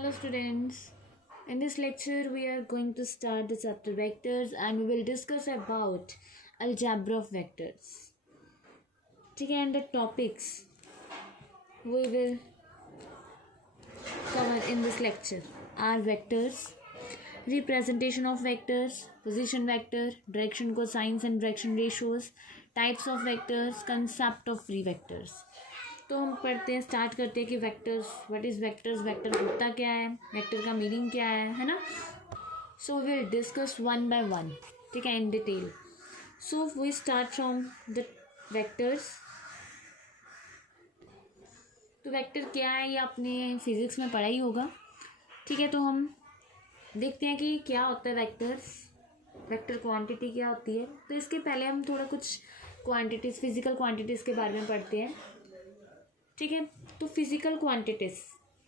Hello students. In this lecture we are going to start the chapter vectors and we will discuss about algebra of vectors. ठीक है, and the topics we will cover in this lecture are vectors, representation of vectors, position vector, direction cosines and direction ratios, types of vectors, concept of free vectors. तो हम पढ़ते हैं, start करते हैं कि vectors, what is vectors, vector होता क्या है, वेक्टर का मीनिंग क्या है ना. So we will discuss one by one, ठीक है, in detail. So we start from the vectors. तो वेक्टर क्या है ये आपने फिजिक्स में पढ़ा ही होगा, ठीक है. तो हम देखते हैं कि क्या होता है वेक्टर्स, वेक्टर क्वांटिटी क्या होती है. तो इसके पहले हम थोड़ा कुछ क्वांटिटीज़, फिजिकल क्वांटिटीज़ के बारे में पढ़ते हैं, ठीक है. तो फिजिकल क्वांटिटीज़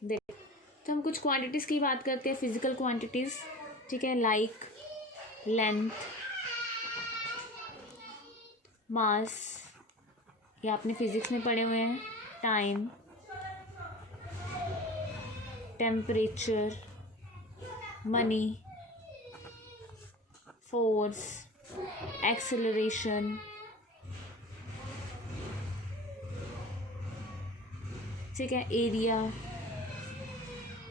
देख, तो हम कुछ क्वांटिटीज़ की बात करते हैं, फिजिकल क्वांटिटीज़, ठीक है. लाइक लेंथ, मास, ये आपने फिजिक्स में पढ़े हुए हैं. Time, temperature, money, force, acceleration, ठीक है, एरिया,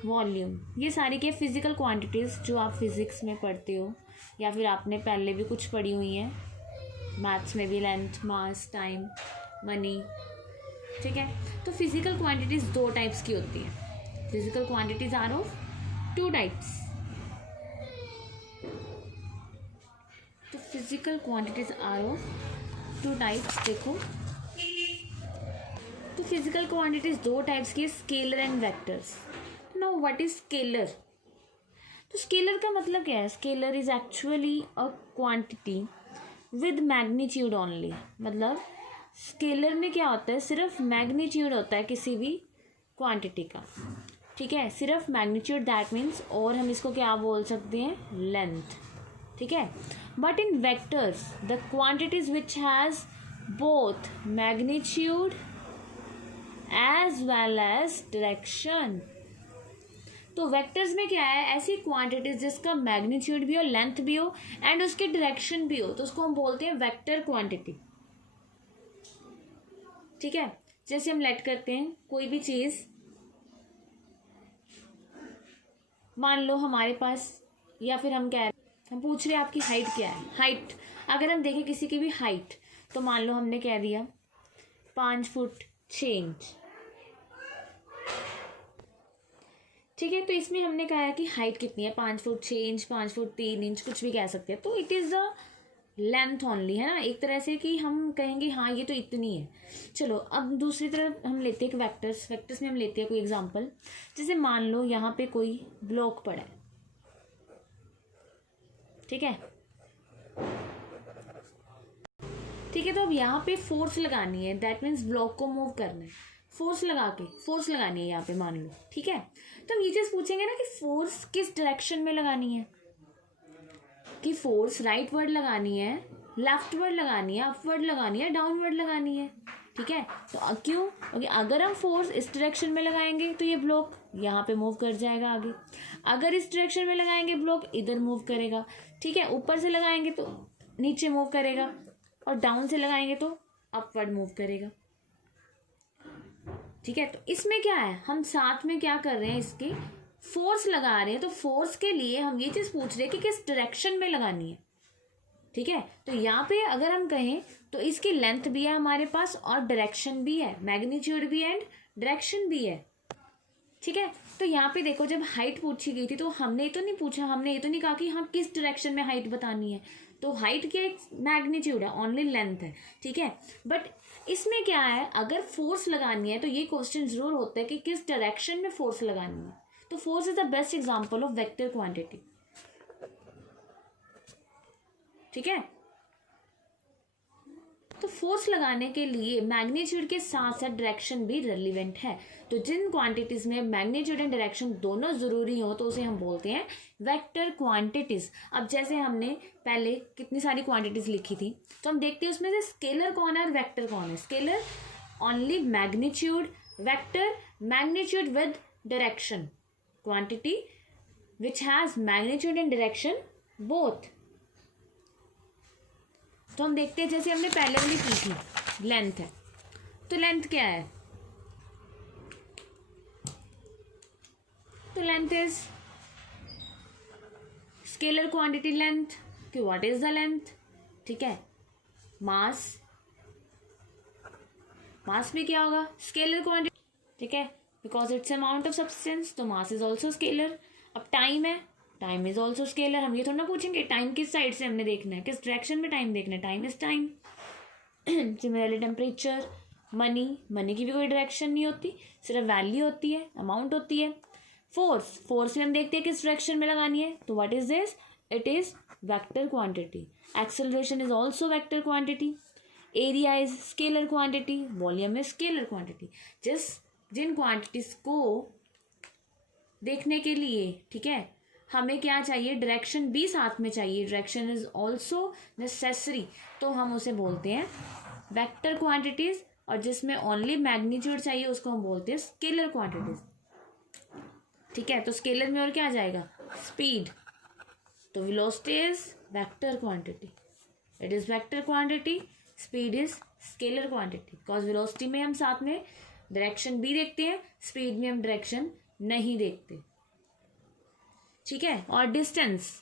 वॉल्यूम. ये सारी क्या फिजिकल क्वांटिटीज़ जो आप फिज़िक्स में पढ़ते हो या फिर आपने पहले भी कुछ पढ़ी हुई हैं, मैथ्स में भी. लेंथ, मास, टाइम, मनी, ठीक है. तो फिजिकल क्वांटिटीज़ दो टाइप्स की होती हैं. Physical quantities are of two types. तो physical quantities are of two types. देखो, तो फिजिकल क्वांटिटीज दो टाइप्स की, scalar and vectors. Now what is scalar? तो स्केलर का मतलब क्या है? Scalar is actually a quantity with magnitude only. मतलब स्केलर में क्या होता है, सिर्फ मैग्नीट्यूड होता है किसी भी क्वांटिटी का, ठीक है, सिर्फ मैग्नीट्यूड. दैट मीन्स, और हम इसको क्या बोल सकते हैं, लेंथ, ठीक है. But in vectors the quantities which has both magnitude as well as direction. तो वेक्टर्स में क्या है, ऐसी क्वांटिटीज जिसका मैग्नीट्यूड भी हो, लेंथ भी हो एंड उसकी डायरेक्शन भी हो, तो उसको हम बोलते हैं वेक्टर क्वांटिटी, ठीक है. जैसे हम लेट करते हैं कोई भी चीज, मान लो हमारे पास, या फिर हम क्या है, हम पूछ रहे हैं आपकी हाइट क्या है. हाइट अगर हम देखें किसी की भी हाइट, तो मान लो हमने कह दिया 5 फुट 6 इंच, ठीक है. तो इसमें हमने कहा है कि हाइट कितनी है, 5 फुट 6 इंच, 5 फुट 3 इंच, कुछ भी कह सकते हैं. तो it is the length only, है ना, एक तरह से कि हम कहेंगे हाँ ये तो इतनी है. चलो अब दूसरी तरफ हम लेते हैं वेक्टर्स. वेक्टर्स में हम लेते हैं कोई एग्जांपल. जैसे मान लो यहाँ पे कोई ब्लॉक पड़ा है, ठीक है, ठीक है. तो अब यहाँ पे फोर्स लगानी है, दैट मीन्स ब्लॉक को मूव करना है. फोर्स लगानी है यहाँ पे मान लो, ठीक है. तो हम ये चीज पूछेंगे ना कि फोर्स किस डायरेक्शन में लगानी है, कि फोर्स राइट वर्ड लगानी है, लेफ्ट वर्ड लगानी है, अपवर्ड लगानी है, डाउनवर्ड लगानी है, ठीक है. तो क्यों? क्योंकि अगर हम फोर्स इस डायरेक्शन में लगाएंगे तो ये ब्लॉक यहाँ पे मूव कर जाएगा आगे. अगर इस डायरेक्शन में लगाएंगे ब्लॉक इधर मूव करेगा, ठीक है. ऊपर से लगाएंगे तो नीचे मूव करेगा, और डाउन से लगाएंगे तो अपवर्ड मूव करेगा, ठीक है. तो इसमें क्या है, हम साथ में क्या कर रहे हैं, इसकी फोर्स लगा रहे हैं. तो फोर्स के लिए हम ये चीज पूछ रहे हैं कि किस डायरेक्शन में लगानी है, ठीक है. तो यहाँ पे अगर हम कहें तो इसकी लेंथ भी है हमारे पास और डायरेक्शन भी है, मैग्नीट्यूड भी एंड डायरेक्शन भी है, ठीक है. तो यहाँ पे देखो, जब हाइट पूछी गई थी तो हमने ये तो नहीं पूछा, हमने ये तो नहीं कहा कि हम किस डायरेक्शन में हाइट बतानी है. तो हाइट क्या एक मैग्नीट्यूड है, ओनली लेंथ है, ठीक है. बट इसमें क्या है, अगर फोर्स लगानी है तो ये क्वेश्चन जरूर होता है कि किस डायरेक्शन में फोर्स लगानी है. तो force is the best example of vector quantity, ठीक है. तो फोर्स लगाने के लिए मैग्नीट्यूड के साथ साथ डायरेक्शन भी रेलिवेंट है. तो जिन क्वांटिटीज में मैग्नीट्यूड एंड डायरेक्शन दोनों जरूरी हो तो उसे हम बोलते हैं वेक्टर क्वांटिटीज. अब जैसे हमने पहले कितनी सारी क्वांटिटीज लिखी थी, तो हम देखते हैं उसमें से स्केलर कौन है और वेक्टर कौन है. Scalar only magnitude, vector magnitude with direction, quantity which has magnitude and direction both. तो हम देखते हैं, जैसे हमने पहले वाली की थी, लेंथ है, तो लेंथ क्या है, तो length is scalar quantity length, कि व्हाट इज द लेंथ, ठीक है। मास, मास में क्या होगा, स्केलर क्वांटिटी, ठीक है, because it's amount of substance, तो मास इज ऑल्सो स्केलर। अब टाइम है, टाइम इज ऑल्सो स्केलर। हम ये थोड़ा ना पूछेंगे टाइम किस साइड से हमने देखना है, किस डायरेक्शन में टाइम देखना है, time is time. Similarly temperature, money, money की भी कोई डायरेक्शन नहीं होती, सिर्फ वैल्यू होती है, अमाउंट होती है। फोर्स, फोर्स में हम देखते हैं किस डायरेक्शन में लगानी है, तो what is this, it is vector quantity. Acceleration is also vector quantity. Area is scalar quantity, volume is scalar quantity. जिन क्वांटिटीज को देखने के लिए, ठीक है, हमें क्या चाहिए, डायरेक्शन भी साथ में चाहिए, डायरेक्शन इज ऑल्सो नेसेसरी, तो हम उसे बोलते हैं वेक्टर क्वांटिटीज। और जिसमें ओनली मैग्नीट्यूड चाहिए उसको हम बोलते हैं स्केलर क्वांटिटीज, ठीक है। तो स्केलर में और क्या आ जाएगा, स्पीड, तो velocity is vector quantity, it is vector quantity, speed is scalar quantity, because velocity में हम साथ में डायरेक्शन भी देखते हैं, स्पीड में हम डायरेक्शन नहीं देखते, ठीक है। और distance,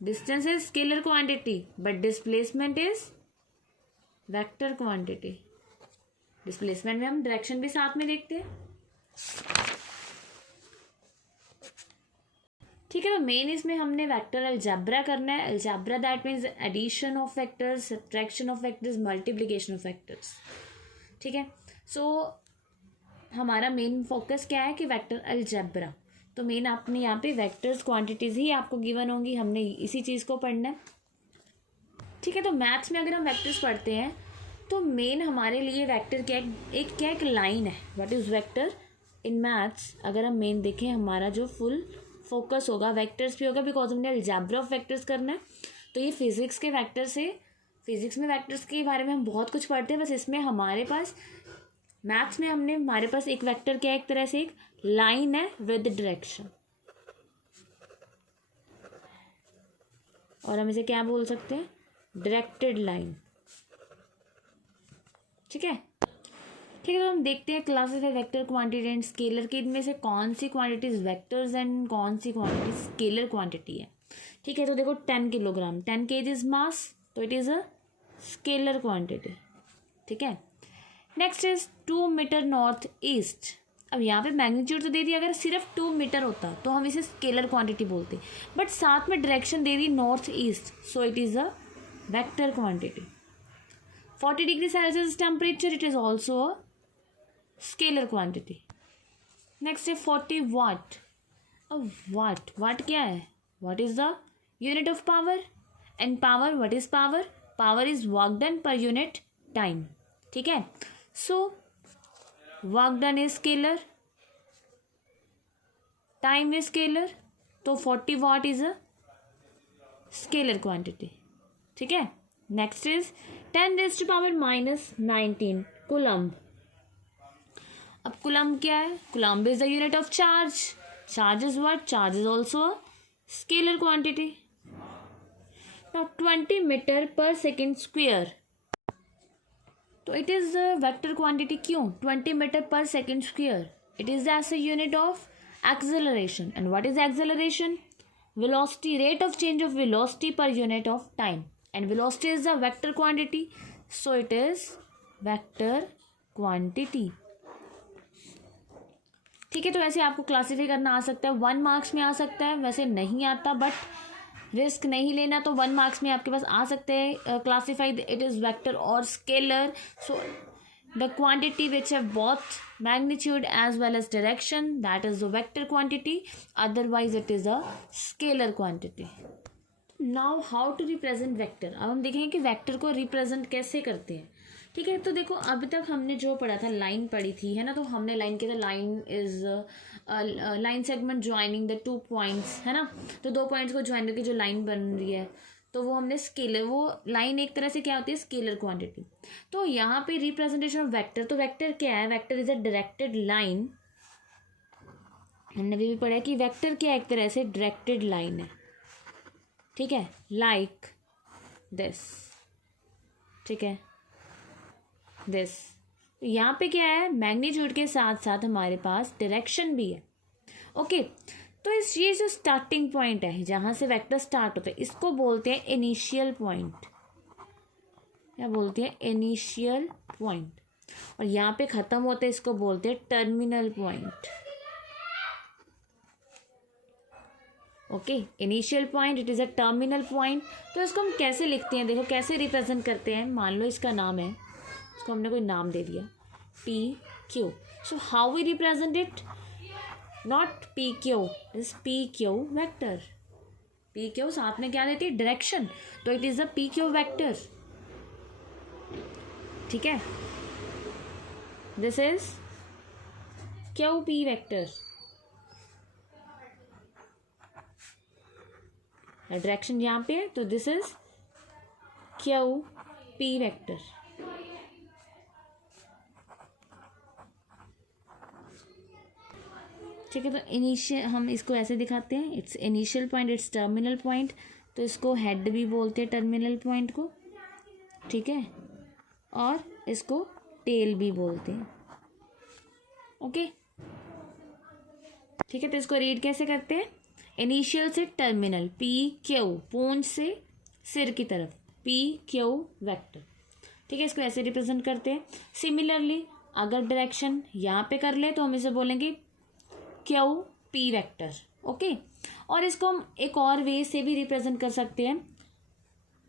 distance is scalar quantity but displacement is vector quantity. Displacement में हम डायरेक्शन भी साथ में देखते हैं, ठीक है। तो मेन इसमें हमने वेक्टर अलजेब्रा करना है। Algebra that means addition of vectors, subtraction of vectors, multiplication of vectors, ठीक है। सो हमारा मेन फोकस क्या है कि वेक्टर अलजेब्रा। तो मेन आपने यहाँ पे वेक्टर्स क्वांटिटीज ही आपको गिवन होंगी, हमने इसी चीज़ को पढ़ना है, ठीक है। तो मैथ्स में अगर हम वेक्टर्स पढ़ते हैं तो मेन हमारे लिए वेक्टर क्या है, एक लाइन है। What is vector in maths, अगर हम मेन देखें हमारा जो फुल फोकस होगा वेक्टर्स पे होगा, बिकॉज हमने अलजेब्रा ऑफ वेक्टर्स करना है। तो ये फिजिक्स के वेक्टर से, फिजिक्स में वेक्टर्स के बारे में हम बहुत कुछ पढ़ते हैं, बस इसमें हमारे पास मैथ्स में हमारे पास एक वेक्टर क्या है, एक तरह से एक लाइन है विद डायरेक्शन, और हम इसे क्या बोल सकते हैं, डायरेक्टेड लाइन, ठीक है। ठीक है, तो हम देखते हैं classify vector quantity and scalar के, इनमें से कौन सी क्वांटिटीज वेक्टर्स एंड कौन सी क्वांटिटी स्केलर क्वांटिटी है, ठीक है। तो देखो 10 किलोग्राम, 10 kg मास, तो it is a scalar quantity, ठीक है। Next is 2 metre north east. अब यहाँ पे मैग्नीट्यूड तो दे दी, अगर सिर्फ 2 मीटर होता तो हम इसे स्केलर क्वांटिटी बोलते, बट साथ में direction they the north east, so it is a vector quantity. 40 degree Celsius temperature, it is also a scalar quantity. Next है 40 वाट। अब वाट क्या है, what is the unit of power, and power, what is power, power is work done per unit time, ठीक है। So work done is scalar, time is scalar, तो 40 what is a scalar quantity, ठीक है। Next is 10⁻⁻19 coulomb. अब coulomb क्या है, coulomb is the unit of charge, charge is what, charge is also a scalar quantity. Now 20 metre per second square, तो it is vector quantity, क्यों, 20 metre per second square, it is as a unit of acceleration, and what is acceleration, velocity, rate of change of velocity per unit of time, and velocity is a vector quantity, so it is vector quantity, ठीक है। तो ऐसे आपको classify करना आ सकता है, 1 marks में आ सकता है, वैसे नहीं आता, बट रिस्क नहीं लेना, तो 1 मार्क्स में आपके पास आ सकते हैं क्लासीफाई, इट इज़ वेक्टर और scalar. So the quantity which have both magnitude as well as direction, that is the vector quantity, otherwise it is a scalar quantity. Now how to represent vector, अब हम देखेंगे कि vector को represent कैसे करते हैं, ठीक है। तो देखो अभी तक हमने जो पढ़ा था, लाइन पढ़ी थी, है ना, तो हमने लाइन किया था, line is line segment joining the 2 points, है ना, तो 2 पॉइंट्स को ज्वाइन करके जो लाइन बन रही है, तो वो हमने स्केलर, वो लाइन एक तरह से क्या होती है, स्केलर क्वांटिटी। तो यहाँ पे रिप्रेजेंटेशन ऑफ वेक्टर, तो वेक्टर क्या है, vector is a directed line हमने अभी भी पढ़ा है कि वेक्टर क्या एक तरह से डायरेक्टेड लाइन है, ठीक है, लाइक दिस, ठीक है, दिस। यहाँ पे क्या है, मैग्नीट्यूड के साथ साथ हमारे पास डायरेक्शन भी है। ओके, तो ये जो स्टार्टिंग पॉइंट है जहाँ से वेक्टर स्टार्ट होता है इसको बोलते हैं इनिशियल पॉइंट। क्या बोलते हैं? Initial point. और यहाँ पे ख़त्म होता है इसको बोलते हैं terminal point. Okay, initial point, it is a terminal point. तो इसको हम कैसे लिखते हैं, देखो कैसे रिप्रेजेंट करते हैं। मान लो इसका नाम है, इसको हमने कोई नाम दे दिया P Q. So how we represent it? Not P Q, is P Q vector. P Q साथ में क्या देती है? डायरेक्शन। तो it is a P Q vector, ठीक है। This is Q P vector. Direction यहाँ पे है तो this is Q P vector. ठीक है, तो इनिशियल हम इसको ऐसे दिखाते हैं, it's initial point, it's terminal point. तो इसको हेड भी बोलते हैं टर्मिनल पॉइंट को, ठीक है, और इसको टेल भी बोलते हैं। ओके, ठीक है, तो इसको रीड कैसे करते हैं? इनिशियल से टर्मिनल, पी क्यू, पूंछ से सिर की तरफ, पी क्यू वैक्टर, ठीक है। इसको ऐसे रिप्रेजेंट करते हैं। सिमिलरली अगर डायरेक्शन यहाँ पे कर ले तो हम इसे बोलेंगे क्यू पी वैक्टर। ओके, और इसको हम एक और वे से भी रिप्रेजेंट कर सकते हैं।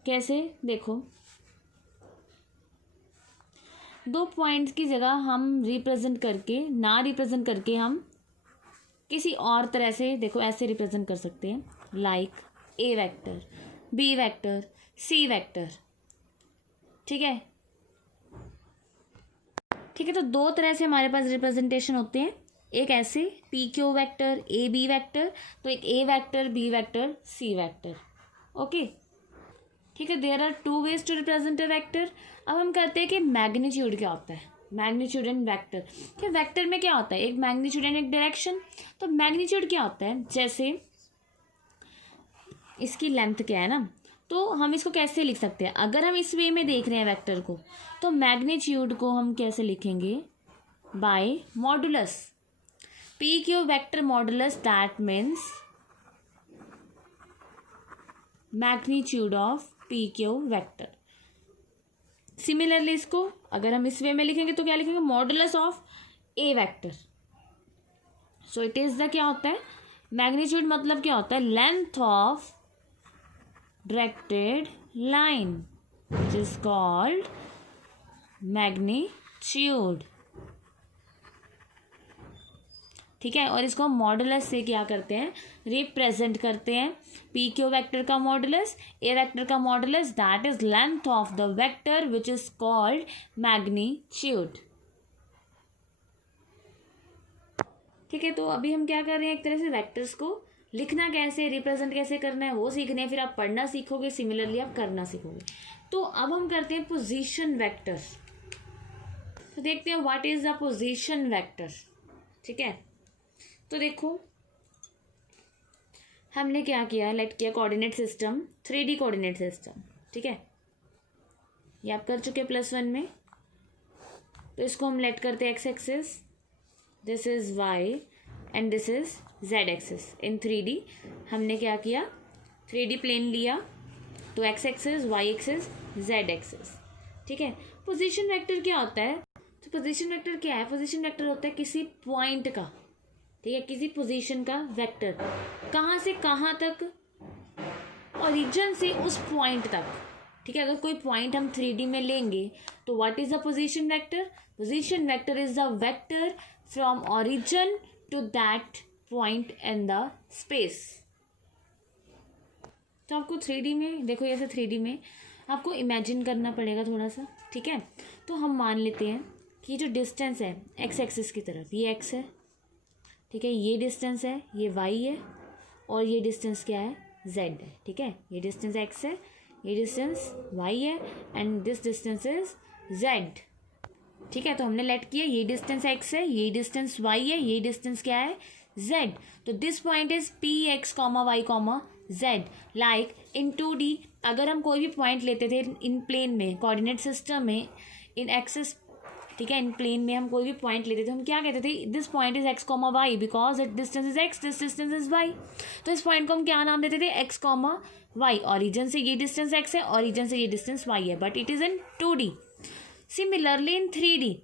कैसे? देखो, दो पॉइंट्स की जगह हम रिप्रेजेंट करके, ना रिप्रेजेंट करके हम किसी और तरह से, देखो ऐसे रिप्रेजेंट कर सकते हैं, like A vector, B vector, C vector, ठीक है। ठीक है, तो दो तरह से हमारे पास रिप्रेजेंटेशन होते हैं। एक ऐसे P Q vector, A B vector, तो एक A vector, B vector, C vector. Okay, ठीक है, there are two ways to represent a vector. अब हम कहते हैं कि मैग्नीट्यूड क्या होता है, मैग्नीट्यूड एंड वेक्टर। क्या वेक्टर में क्या होता है? एक मैग्नीट्यूड एंड एक डायरेक्शन। तो मैग्नीट्यूड क्या होता है? जैसे इसकी लेंथ क्या है ना, तो हम इसको कैसे लिख सकते हैं? अगर हम इस वे में देख रहे हैं वेक्टर को, तो मैग्नीट्यूड को हम कैसे लिखेंगे? By modulus, P Q vector modulus, that means magnitude of P Q vector. Similarly इसको अगर हम इस वे में लिखेंगे तो क्या लिखेंगे? Modulus of A vector. So it is the, क्या होता है मैग्नीट्यूड, मतलब क्या होता है? Length of directed line, which is called magnitude, ठीक है। और इसको हम मॉडुलस से क्या करते हैं? रिप्रेजेंट करते हैं। पी क्यू वेक्टर का मॉडुलस, ए वेक्टर का modulus, that is length of the vector which is called magnitude. ठीक है, तो अभी हम क्या कर रहे हैं? एक तरह से वेक्टर्स को लिखना कैसे, रिप्रेजेंट कैसे करना है वो सीखने हैं। फिर आप पढ़ना सीखोगे, सिमिलरली आप करना सीखोगे। तो अब हम करते हैं पोजीशन वेक्टर। तो देखते हैं what is the position vector, ठीक है। तो देखो हमने क्या किया, लेट किया coordinate system, 3D coordinate system, ठीक है। ये आप कर चुके +1 में। तो इसको हम लेट करते हैं X axis, this is Y and this is Z axis in 3D। हमने क्या किया? 3D प्लेन लिया, तो X axis, Y axis, Z axis, ठीक है। पोजीशन वेक्टर क्या होता है? तो पोजीशन वेक्टर क्या है? पोजीशन वेक्टर होता है किसी पॉइंट का, ठीक है, किसी पोजीशन का वेक्टर, कहाँ से कहाँ तक, ओरिजिन से उस पॉइंट तक, ठीक है। अगर कोई पॉइंट हम 3D में लेंगे तो what is the position vector? Position vector is the vector from origin to that point in the space. तो आपको 3D में देखो, ऐसे 3D में आपको इमेजिन करना पड़ेगा थोड़ा सा, ठीक है। तो हम मान लेते हैं कि जो डिस्टेंस है एक्स एक्सिस की तरफ, ये एक्स है, ठीक है, ये डिस्टेंस है, ये वाई है, और ये डिस्टेंस क्या है? जेड है, ठीक है। ये डिस्टेंस एक्स है, ये डिस्टेंस वाई है, and this distance is Z, ठीक है। तो हमने लेट किया, ये डिस्टेंस एक्स है, ये डिस्टेंस वाई है, ये डिस्टेंस क्या है? z. तो this point is P X comma Y comma z. Like in 2D अगर हम कोई भी पॉइंट लेते थे इन प्लेन में, कोऑर्डिनेट सिस्टम में, इन एक्सिस, ठीक है, इन प्लेन में हम कोई भी पॉइंट लेते थे, हम क्या कहते थे, this point is X comma Y because it distance is X, this distance is Y. तो इस पॉइंट को हम क्या नाम देते थे, एक्स कॉमा वाई. ऑरिजिन से ये डिस्टेंस एक्स है, ऑरिजिन से ये डिस्टेंस वाई है, but it is in 2D. Similarly in 3D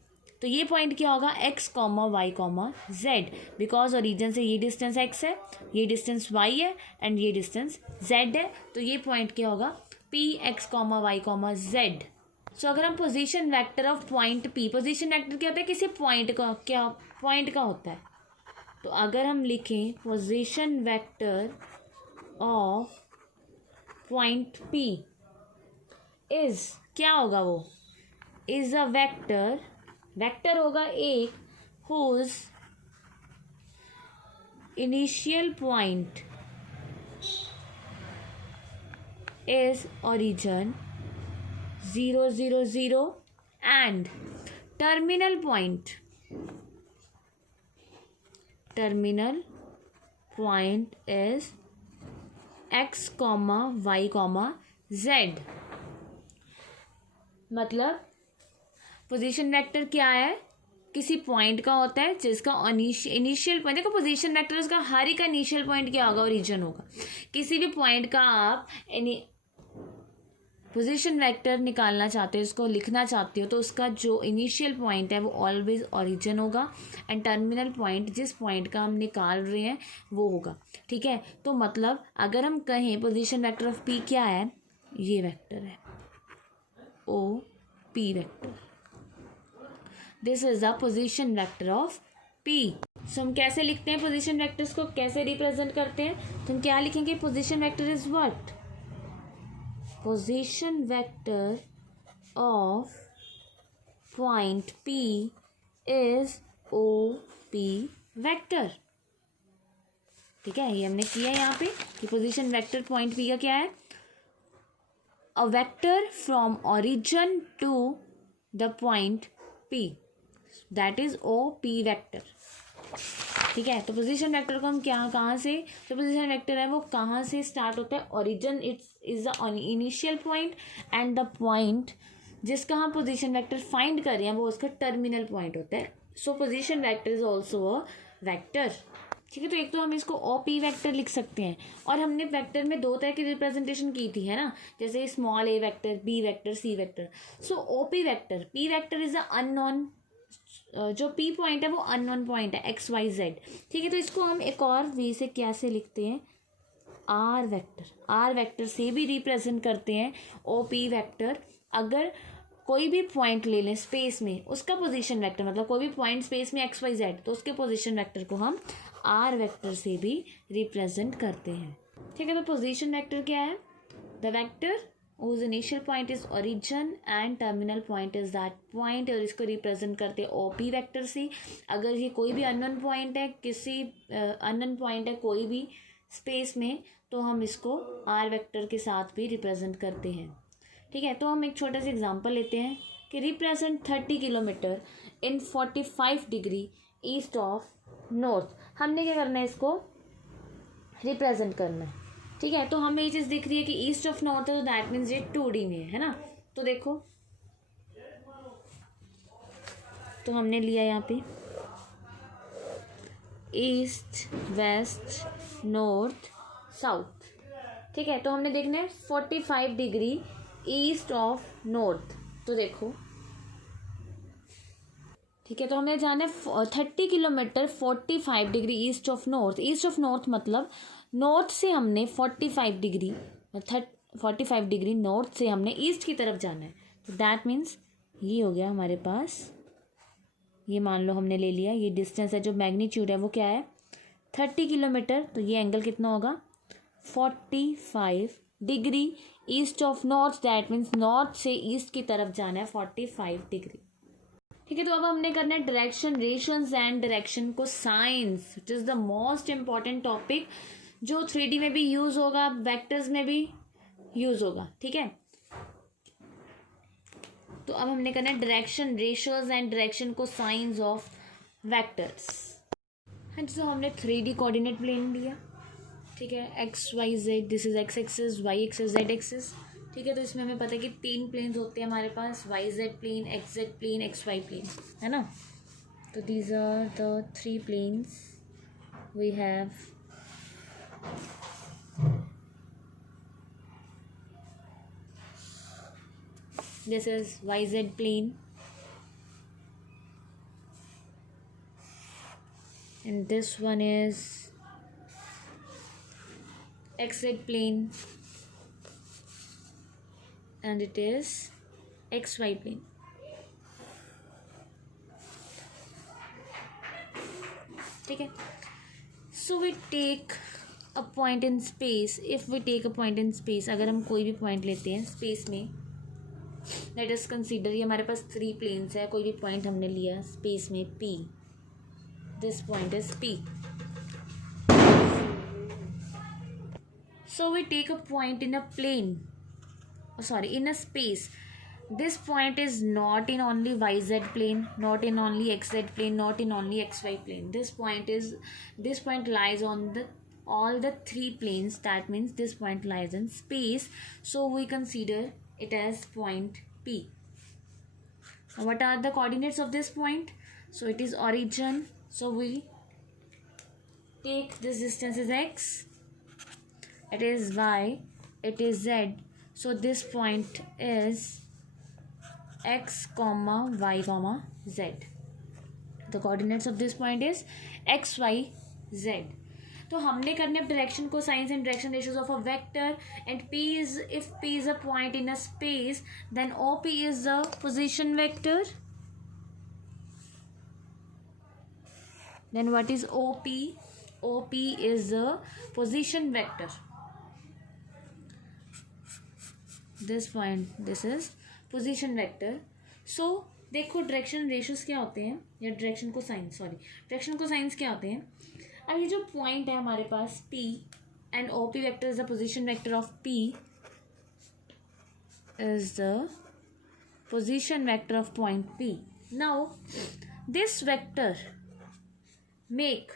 तो ये पॉइंट क्या होगा, X comma Y comma Z, because origin से ये डिस्टेंस एक्स है, ये डिस्टेंस वाई है एंड ये डिस्टेंस जेड है. तो ये पॉइंट क्या होगा, P X comma Y comma Z. So अगर हम position vector of point P, position vector क्या होता है, किसी पॉइंट का, क्या पॉइंट का होता है. तो अगर हम लिखें position vector of point P is, क्या होगा वो, इज अ वेक्टर, वेक्टर होगा एक whose initial point is origin 0 0 0 and terminal point is x comma y comma z. मतलब पोजीशन वेक्टर क्या है, किसी पॉइंट का होता है जिसका इनिशियल पॉइंट, देखो पोजीशन वेक्टर उसका हर एक का इनिशियल पॉइंट क्या होगा, ओरिजिन होगा. किसी भी पॉइंट का आप पोजीशन वेक्टर निकालना चाहते हो, उसको लिखना चाहते हो, तो उसका जो इनिशियल पॉइंट है वो ऑलवेज ओरिजिन होगा एंड टर्मिनल पॉइंट जिस पॉइंट का हम निकाल रहे हैं वो होगा. ठीक है, तो मतलब अगर हम कहें पोजीशन वेक्टर ऑफ पी क्या है, ये वेक्टर है O P vector, this is the position vector of P. So हम कैसे लिखते हैं पोजीशन वेक्टर्स को, कैसे रिप्रेजेंट करते हैं, तो हम क्या लिखेंगे, position vector is what, position vector of point P is O P vector. ठीक है, ये हमने किया यहाँ पे कि पोजीशन वेक्टर पॉइंट पी का क्या है, a vector from origin to the point P, that is O P vector. ठीक है, तो पोजीशन वेक्टर को हम क्या, कहाँ से, जो पोजीशन वेक्टर है वो कहाँ से स्टार्ट होता है, origin it's is the initial point and the point जिसका हम पोजीशन वेक्टर फाइंड कर रहे हैं वो उसका टर्मिनल पॉइंट होता है. सो position vector is also a vector. ठीक है, तो एक तो हम इसको ओ पी वेक्टर लिख सकते हैं, और हमने वेक्टर में दो तरह की रिप्रेजेंटेशन की थी, है ना, जैसे small A vector, B vector, C vector. So O P vector, P vector is a unknown, जो पी पॉइंट है वो अननोन पॉइंट है एक्स वाई जेड. ठीक है, तो इसको हम एक और वे से कैसे लिखते हैं, आर वेक्टर, आर वेक्टर से भी रिप्रेजेंट करते हैं ओ पी वेक्टर. अगर कोई भी पॉइंट ले लें स्पेस में, उसका पोजीशन वेक्टर, मतलब कोई भी पॉइंट स्पेस में एक्स वाई जेड, तो उसके पोजीशन वेक्टर को हम आर वेक्टर से भी रिप्रेजेंट करते हैं. ठीक है, तो पोजीशन वेक्टर क्या है, the vector whose initial point is origin and terminal point is that point, और इसको रिप्रेजेंट करते हैं ओ पी वेक्टर से. अगर ये कोई भी अननोन पॉइंट है, किसी अननोन पॉइंट है कोई भी स्पेस में, तो हम इसको आर वेक्टर के साथ भी रिप्रेजेंट करते हैं. ठीक है, तो हम एक छोटा सा एग्जांपल लेते हैं कि represent 30 kilometre in 45 degree east of north. हमने क्या करना है, इसको रिप्रेजेंट करना है. ठीक है, तो हमें ये चीज़ दिख रही है कि ईस्ट ऑफ नॉर्थ है, तो दैट मीन्स ये 2D में है ना. तो देखो, तो हमने लिया यहाँ पे ईस्ट वेस्ट नॉर्थ साउथ. ठीक है, तो हमने देखना है 45 डिग्री ईस्ट ऑफ नॉर्थ. तो देखो, ठीक है, तो हमें जाना है 30 kilometre 45 degree east of north. East of north मतलब नॉर्थ से हमने 45 डिग्री 45 डिग्री नॉर्थ से हमने ईस्ट की तरफ जाना है. तो दैट मीन्स ये हो गया हमारे पास, ये मान लो हमने ले लिया, ये डिस्टेंस है, जो मैग्नीट्यूड है वो क्या है 30 किलोमीटर. तो ये एंगल कितना होगा 45 degree east of north, that means north से ईस्ट की तरफ जाना है 45 डिग्री. ठीक है, तो अब हमने करना है डायरेक्शन रेशियोज एंड डायरेक्शन को science, which is the most important topic, जो 3D में भी यूज होगा, वेक्टर्स में भी यूज होगा. ठीक है, तो अब हमने करना है डायरेक्शन रेशियोज एंड डायरेक्शन को साइंस ऑफ वेक्टर्स. हाँ जी, तो हमने 3D कोऑर्डिनेट प्लेन लिया, ठीक है, X Y Z, this is X axis, Y axis, Z axis, ठीक है। तो इसमें हमें पता है कि 3 प्लेन्स होते हैं हमारे पास, Y Z plane, X Z plane, X Y plane, है ना। तो these are the 3 planes we have. This is YZ plane, and this one is XZ plane, and it is XY plane. ठीक है, so we take a point in space. If we take a point in space, अगर हम कोई भी point लेते हैं space में, late us consider, ये हमारे पास 3 प्लेन्स है, कोई भी पॉइंट हमने लिया स्पेस में P, this point is P. So we take a point in a plane, in a space. This point is not in only YZ plane, not in only XZ plane, not in only XY plane. This point lies on all the 3 planes. That means this point lies in space. So we consider it as point P. Now what are the coordinates of this point? So it is origin. So we take this distance is x, it is y, it is z. So this point is x comma y comma z. The coordinates of this point is x y z. तो हमने करने अब direction को science and direction ratios of a vector, and p is, if p is a point in a space, then OP is the position vector. Then what is OP? OP is the position vector. This point, this is position vector. So देखो direction ratios क्या होते हैं, या direction को science क्या होते हैं। अब ये जो पॉइंट है हमारे पास P, and OP vector is the position vector of P, is the position vector of point P. Now this vector make,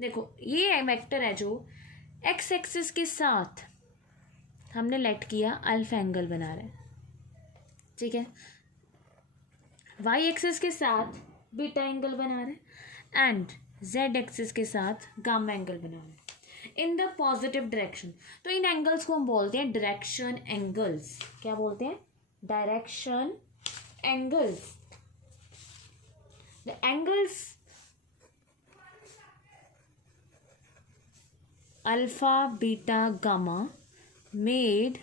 देखो ये वेक्टर है जो एक्स एक्सिस के साथ हमने लेट किया अल्फा एंगल बना रहे हैं, ठीक है, वाई एक्सिस के साथ बीटा एंगल बना रहे हैं, एंड जेड एक्सिस के साथ गामा एंगल बना रहे हैं इन द पॉजिटिव डायरेक्शन. तो इन एंगल्स को हम बोलते हैं डायरेक्शन एंगल्स. क्या बोलते हैं? Direction angles. The angles alpha beta gamma made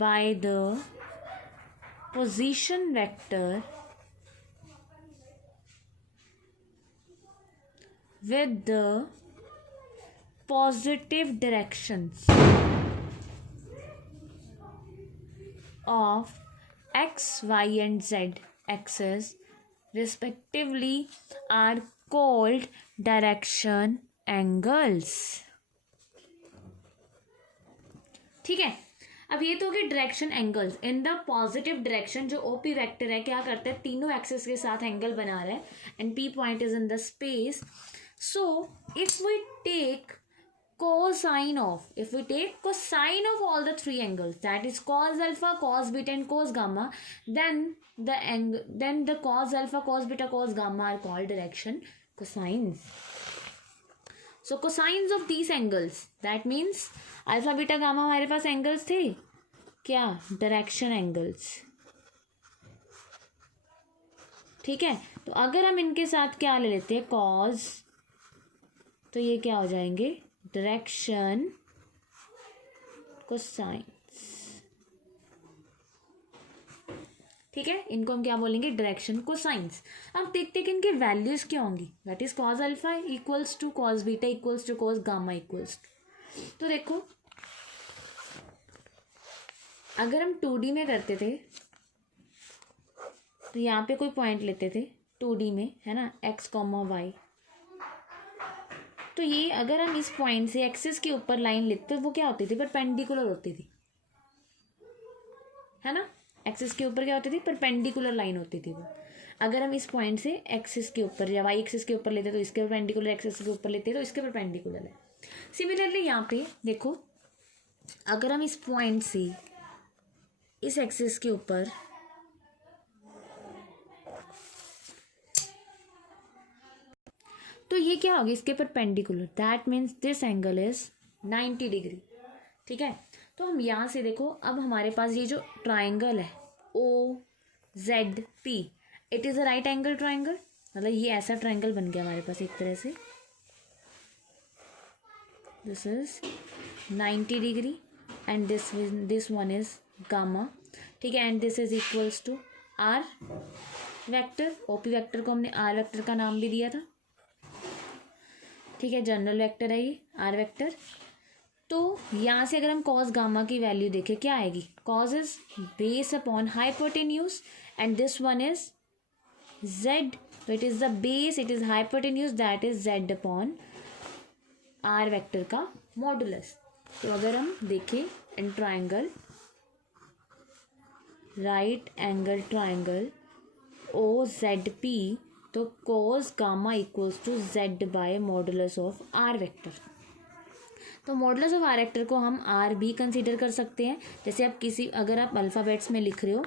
by the position vector with the positive directions of x, y and z axis respectively are called direction angles. ठीक है, अब ये तो कि direction angles in the positive direction. जो OP vector है क्या करता है, तीनों एक्सिस के साथ एंगल बना रहा है, and P point is in the space. So if we take cosine of all the 3 angles, that is cos alpha, cos beta and cos gamma, then the cos alpha, cos beta, cos gamma are called direction cosines. So cosines of these angles, that means alpha beta gamma हमारे पास angles थे क्या, direction angles. ठीक है, तो अगर हम इनके साथ क्या ले लेते हैं, कॉज, तो ये क्या हो जाएंगे, डायरेक्शन कोसाइंस. ठीक है, इनको हम क्या बोलेंगे, डायरेक्शन कोसाइंस. अब देखते हैं कि इनकी वैल्यूज क्या होंगी. That is cos alpha equals to cos beta equals to cos gamma equals to. तो देखो अगर हम 2D में करते थे तो यहाँ पे कोई पॉइंट लेते थे 2D में, है ना, x कॉमा वाई. तो ये अगर हम इस पॉइंट से एक्सिस के ऊपर लाइन लेते तो वो क्या होती थी, परपेंडिकुलर होती थी, है ना. एक्सिस के ऊपर क्या होती थी, परपेंडिकुलर लाइन होती थी वो. अगर हम इस पॉइंट से एक्सिस के ऊपर या वाई एक्सिस के ऊपर लेते तो इसके परपेंडिकुलर, एक्सिस के ऊपर लेते तो इसके परपेंडिकुलर है। सिमिलरली यहाँ पे देखो, अगर हम इस पॉइंट से इस एक्सिस के ऊपर तो ये क्या होगा, इसके perpendicular, that means this angle is 90 degree. ठीक है, तो हम यहाँ से देखो, अब हमारे पास ये जो ट्राइंगल है O Z P, it is a right angle triangle, मतलब ये ऐसा ट्राइंगल बन गया हमारे पास एक तरह से, this is 90 degree and this one is gamma. ठीक है, and this is equals to R vector, OP vector को हमने आर वेक्टर का नाम भी दिया था। ठीक है, जनरल वेक्टर है ये आर वेक्टर। तो यहाँ से अगर हम कॉस गामा की वैल्यू देखें क्या आएगी, cos is base upon hypotenuse and this one is Z, तो it is the base, it is hypotenuse, that is Z upon R vector का मॉडुलस। तो अगर हम देखें in triangle, right angle triangle O Z P, तो cos gamma equals to Z by modulus of R vector. तो modulus of R vector को हम are भी कंसीडर कर सकते हैं। जैसे आप अगर आप अल्फ़ाबेट्स में लिख रहे हो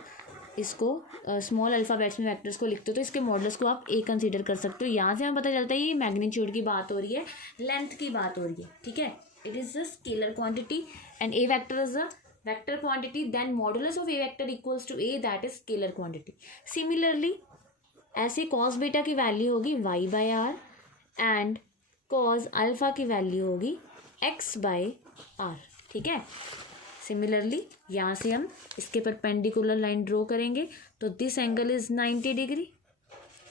इसको, स्मॉल अल्फ़ाबेट्स में वेक्टर्स को लिखते हो तो इसके मॉडुलस को आप ए कंसीडर कर सकते हो। यहाँ से हमें पता चलता है ये मैग्नीट्यूड की बात हो रही है, लेंथ की बात हो रही है। ठीक है, it is the scalar quantity and A vector is the vector quantity, then modulus of A vector equals to A, that is scalar quantity. Similarly ऐसे कॉस बीटा की वैल्यू होगी Y by R and cos alpha की value होगी X by R. ठीक है, similarly यहाँ से हम इसके परपेंडिकुलर लाइन ड्रॉ करेंगे, तो this angle is 90 degree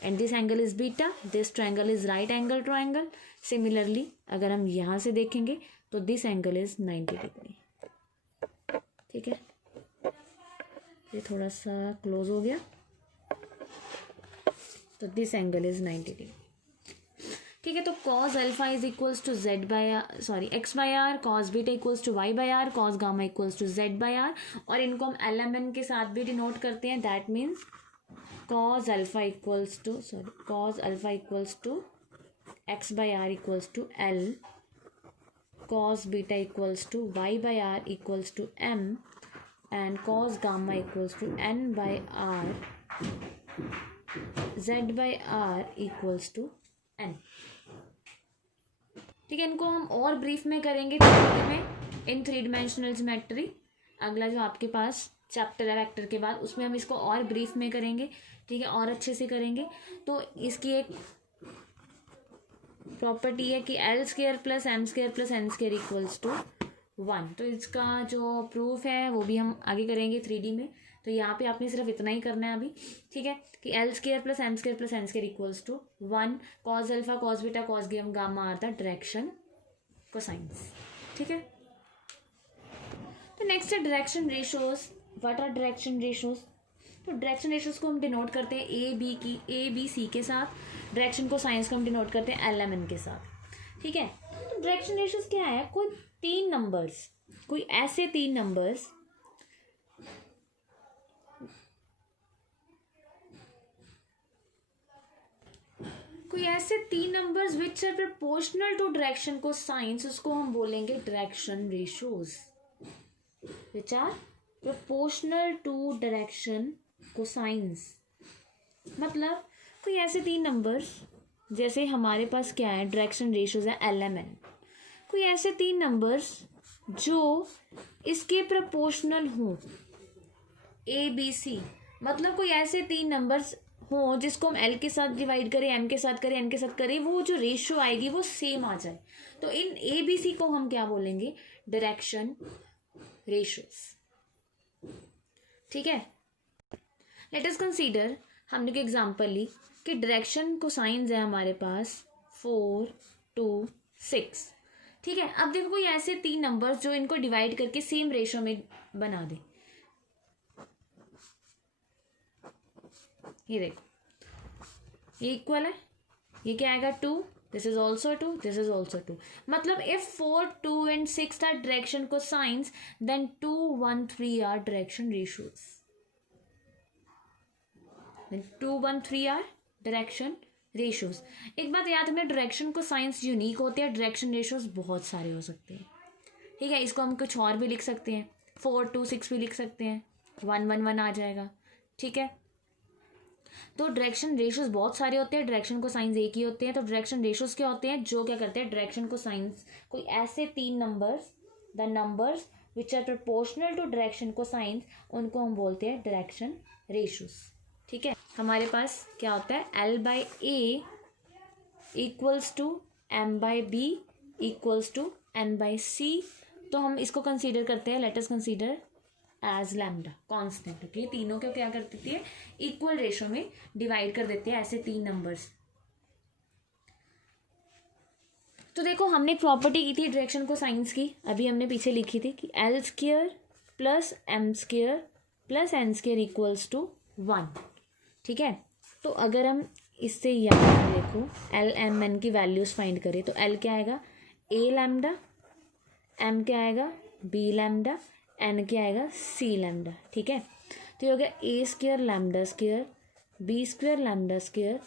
and this angle is beta, this triangle is right angle triangle. Similarly अगर हम यहाँ से देखेंगे तो दिस एंगल इज 90 डिग्री। ठीक है, ये थोड़ा सा क्लोज हो गया, तो दिस एंगल इज 90 डिग्री। ठीक है, तो cos alpha is equals to Z by X by R, cos beta equals to Y by R, cos gamma equals to Z by R, और इनको हम एल एम एन के साथ भी denote करते हैं। That means cos alpha equals to X by R equals to L, cos beta equals to Y by R equals to M, and cos gamma equals to N by R, z by R equals to N. ठीक है, इनको हम और brief में करेंगे in three dimensional geometry. अगला जो आपके पास चैप्टर है वेक्टर के बाद, उसमें हम इसको और ब्रीफ में करेंगे। ठीक है, और अच्छे से करेंगे। तो इसकी एक प्रॉपर्टी है कि L square plus M square plus N square equals to 1। तो इसका जो प्रूफ है वो भी हम आगे करेंगे 3D में। तो यहाँ पे आपने सिर्फ इतना ही करना है अभी। ठीक है, कि L square plus M square plus N square equals to 1, cos alpha cos beta cos gamma are the direction cosines. ठीक है, तो नेक्स्ट है direction ratios. What are direction ratios? तो डायरेक्शन रेशियोज को हम डिनोट करते हैं ए बी सी के साथ, डायरेक्शन को साइंस को हम डिनोट करते हैं एल एम एन के साथ। ठीक है, तो डायरेक्शन रेशियोज क्या है? कोई ऐसे तीन numbers which are proportional to direction cosines, उसको हम बोलेंगे direction ratios. Which are proportional to direction cosines, मतलब कोई ऐसे तीन नंबर्स, जैसे हमारे पास क्या है डायरेक्शन रेशियोज है एल एम एन, कोई ऐसे तीन नंबर्स जो इसके प्रोपोर्शनल हों, ए बी सी, मतलब कोई ऐसे तीन नंबर्स हो जिसको हम एल के साथ डिवाइड करें, एम के साथ करें, एन के साथ करें, वो जो रेशियो आएगी वो सेम आ जाए। तो इन ए बी सी को हम क्या बोलेंगे? Direction ratios. ठीक है, लेट अस कंसीडर, हमने एक एग्जांपल ली कि डायरेक्शन कोसाइंस है हमारे पास 4, 2, 6। ठीक है, अब देखो कोई ऐसे तीन नंबर्स जो इनको डिवाइड करके सेम रेशियो में बना दे। ये देखो, ये इक्वल है, ये क्या आएगा 2, this is also 2, this is also 2। मतलब if 4, 2 and 6 are direction cosines, then 2, 1, 3 are direction ratios. 2 1 3 are direction ratios. एक बात याद रखना, डायरेक्शन को साइंस यूनिक होते हैं, डायरेक्शन रेशोज बहुत सारे हो सकते हैं। ठीक है, इसको हम कुछ और भी लिख सकते हैं, 4 2 6 भी लिख सकते हैं, 1 1 1 आ जाएगा। ठीक है, तो डायरेक्शन रेशोज बहुत सारे होते हैं, डायरेक्शन को साइंस एक ही होते हैं। तो डायरेक्शन रेशोज क्या होते हैं, जो क्या करते हैं डायरेक्शन को साइंस, कोई ऐसे 3 numbers, the numbers which are proportional to direction cosines, उनको हम बोलते हैं डायरेक्शन रेशोज। ठीक है, हमारे पास क्या होता है, L/A equals to M/B equals to N/C। तो हम इसको कंसीडर करते हैं, let us consider as lambda constant. Okay, तीनों को क्या कर देती है, इक्वल रेशो में डिवाइड कर देते हैं, ऐसे 3 नंबर्स। तो देखो, हमने एक प्रॉपर्टी की थी डायरेक्शन को साइंस की, अभी हमने पीछे लिखी थी कि L² plus M² plus N² equals to 1। ठीक है, तो अगर हम इससे यहाँ देखो L M N की वैल्यूज फाइंड करें, तो L क्या आएगा, A लैम्डा, M क्या आएगा, B लैम्डा, N क्या आएगा, C लैम्डा। ठीक है, तो ये हो गया A² lambda square, B² lambda square,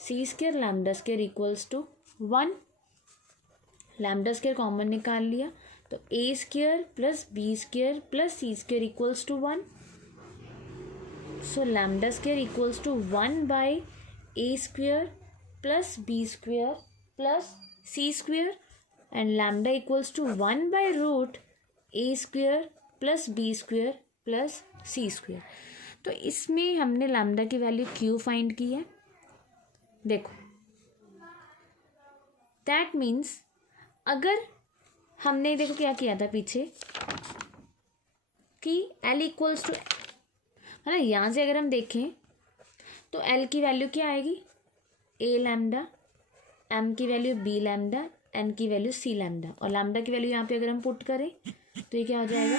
C² lambda square equals to 1। Lambda square common निकाल लिया, तो A² plus B² plus C² equals to 1। So lambda square equals to 1 by A² plus B² plus C² and lambda equals to 1 by √A² plus B² plus C²। तो इसमें हमने lambda की value क्यों find की है, देखो that means अगर हमने देखो क्या किया था पीछे कि L इक्वल्स टू, है ना, यहाँ से अगर हम देखें तो L की वैल्यू क्या आएगी, A लैम्डा, M की वैल्यू B लैम्डा, N की वैल्यू C लैम्डा, और लैम्डा की वैल्यू यहाँ पे अगर हम पुट करें तो ये क्या हो जाएगा,